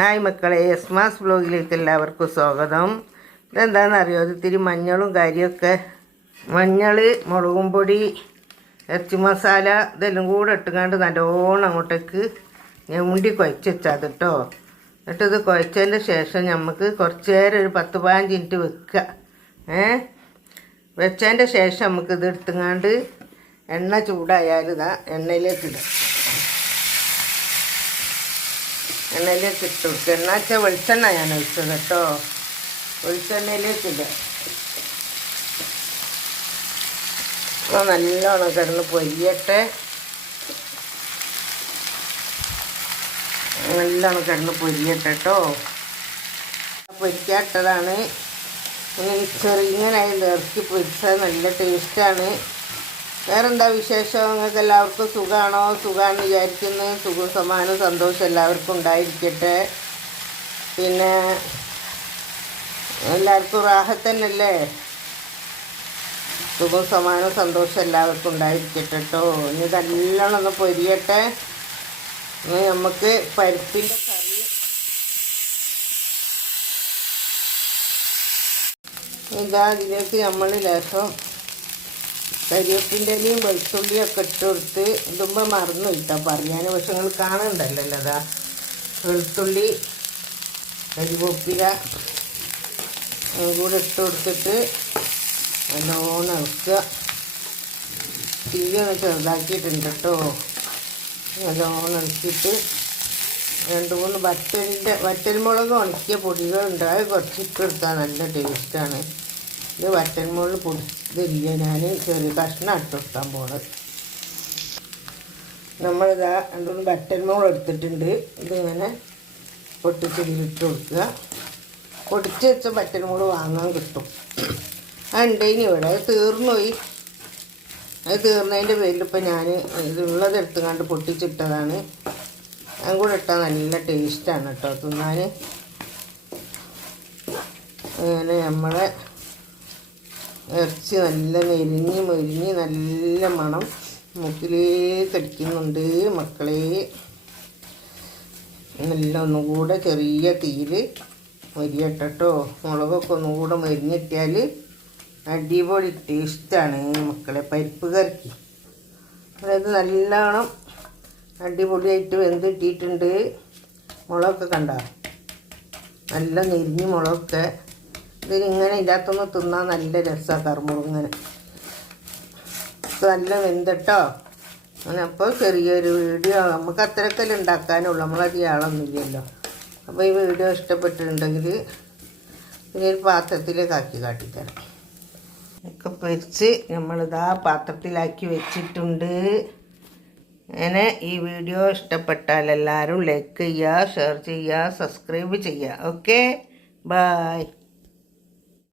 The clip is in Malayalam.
ഹായ് മക്കളെ, എസ്മാസ് ബ്ലോഗിലേക്ക് എല്ലാവർക്കും സ്വാഗതം. ഇതെന്താണെന്നറിയോ, ഇത്തിരി മഞ്ഞളും കാര്യമൊക്കെ, മഞ്ഞൾ, മുളകും പൊടി, ഇറച്ചി മസാല ഇതെല്ലാം കൂടെ ഇട്ടുകൊണ്ട് നല്ലോണം അങ്ങോട്ടേക്ക് ഞുണ്ടി കുഴച്ച് വെച്ചാൽ കേട്ടോ. എന്നിട്ട് ഇത് കുഴച്ചതിൻ്റെ ശേഷം നമുക്ക് കുറച്ച് നേരം ഒരു 10-15 മിനിറ്റ് വെക്കുക. വെച്ചതിൻ്റെ ശേഷം നമുക്കിത് എടുത്തുകൊണ്ട് എണ്ണ ചൂടായാൽ ഇതാ എണ്ണയിലേക്ക് ഇടുക. എണ്ണയിലേക്ക് ഇട്ട് കൊടുക്കുക. എണ്ണ വെച്ചാൽ വെളിച്ചെണ്ണ ഞാൻ ഒഴിച്ചത് കേട്ടോ. വെളിച്ചെണ്ണയിലേക്ക് ഇടുക. അപ്പോൾ നല്ലോണം കിടന്ന് പൊരിയട്ടെ. നല്ലോണം കിടന്ന് പൊരിയട്ടെ കേട്ടോ. പൊരിക്കാട്ടതാണ്. ചെറിയനായി ഇറക്കി പൊരിച്ചാൽ നല്ല ടേസ്റ്റാണ്. വേറെന്താ വിശേഷം? നിങ്ങൾക്ക് എല്ലാവർക്കും സുഖമാണോ? സുഖമാണെന്ന് വിചാരിക്കുന്നു. സുഖം സമാനം സന്തോഷം എല്ലാവർക്കും ഉണ്ടായിരിക്കട്ടെ. പിന്നെ എല്ലാവർക്കും റാഹത്തന്നല്ലേ? സുഖം സമാനം സന്തോഷം എല്ലാവർക്കും ഉണ്ടായിരിക്കട്ടെ കേട്ടോ. ഇനി നല്ലോണം ഒന്ന് പൊരിയട്ടെ. ഇനി നമുക്ക് പരിപ്പിൻ്റെ കറി, ഇതാ ഇതിലേക്ക് നമ്മൾ ലേശം കരിവേപ്പിൻ്റെ ഇലയും വെളുത്തുള്ളിയും ഒക്കെ ഇട്ട് കൊടുത്ത് ഇടുമ്പോൾ മറന്നു കിട്ടാ പറയാൻ. പക്ഷെ നിങ്ങൾ കാണുന്നുണ്ടല്ലോ അതാ വെളുത്തുള്ളി, കരിവേപ്പില കൂടെ ഇട്ട് കൊടുത്തിട്ട് നല്ലോണം ഇളക്കുക. തീയൊന്ന് ചെറുതാക്കിയിട്ടുണ്ട് കേട്ടോ. നല്ലോണം ഇളക്കിയിട്ട് 2-3 വറ്റൽമുളക് ഉണക്കിയ പൊടികളുണ്ട്. അത് കുറച്ചിട്ട് കൊടുത്താൽ നല്ല ടേസ്റ്റാണ്. ഇത് വറ്റൽമുളക് പൊടി ഇതില്ല, ഞാൻ ചെറിയ കഷ്ണം ഇട്ട് കൊടുക്കാൻ പോണത്. നമ്മളിതാ 2-3 വറ്റൽമുളക് എടുത്തിട്ടുണ്ട്. ഇതിങ്ങനെ പൊട്ടിച്ചിട്ട് കൊടുക്കുക. പൊടിച്ച് വെച്ച വറ്റൽമുളക് വാങ്ങാൻ കിട്ടും. അതുണ്ടേനി ഇവിടെ, അത് തീർന്നുപോയി. അത് തീർന്നതിൻ്റെ പേരിൽ ഇപ്പം ഞാൻ ഇതുള്ളത് എടുത്തുകൊണ്ട് പൊട്ടിച്ചിട്ടതാണ്. അതും കൂടെ ഇട്ടാൽ നല്ല ടേസ്റ്റാണ് കേട്ടോ തിന്നാൻ. അങ്ങനെ നമ്മളെ ഇറച്ചി നല്ല മെരിഞ്ഞ് നല്ല മണം മൂക്കിലേക്ക് അടിക്കുന്നുണ്ട് മക്കളെ. നല്ല ഒന്നുകൂടെ ചെറിയ തീയിൽ മൊരിയട്ടോ. മുളകൊക്കെ ഒന്നുകൂടെ മൊരിഞ്ഞിട്ടിയാൽ അടിപൊളി ടേസ്റ്റാണ് മക്കളെ പരിപ്പ് കറിക്ക്. അതായത് നല്ലോണം അടിപൊളിയായിട്ട് വെന്തിട്ടിട്ടുണ്ട്. മുളകൊക്കെ കണ്ട നല്ല നെരിഞ്ഞ് മുളകൊക്കെ. ഇതിങ്ങനെ ഇതിനകത്തൊന്ന് തിന്നാൽ നല്ല രസമാണ് കറുമുറുങ്ങനെ. നല്ല വെന്തട്ടോ. അങ്ങനെ അപ്പോൾ ചെറിയൊരു വീഡിയോ, നമുക്ക് അത്രയൊക്കെ ഉണ്ടാക്കാനുള്ളൂ, നമ്മളധികം ആളൊന്നുമില്ലല്ലോ. അപ്പോൾ ഈ വീഡിയോ ഇഷ്ടപ്പെട്ടിട്ടുണ്ടെങ്കിൽ പിന്നെ ഒരു പാത്രത്തിലേക്ക് ആക്കി കാട്ടിത്തരാം. ഒക്കെ പൊരിച്ച് നമ്മളിതാ പാത്രത്തിലാക്കി വെച്ചിട്ടുണ്ട്. അങ്ങനെ ഈ വീഡിയോ ഇഷ്ടപ്പെട്ടാൽ എല്ലാവരും ലൈക്ക് ചെയ്യുക, ഷെയർ ചെയ്യുക, സബ്സ്ക്രൈബ് ചെയ്യുക. Okay, by.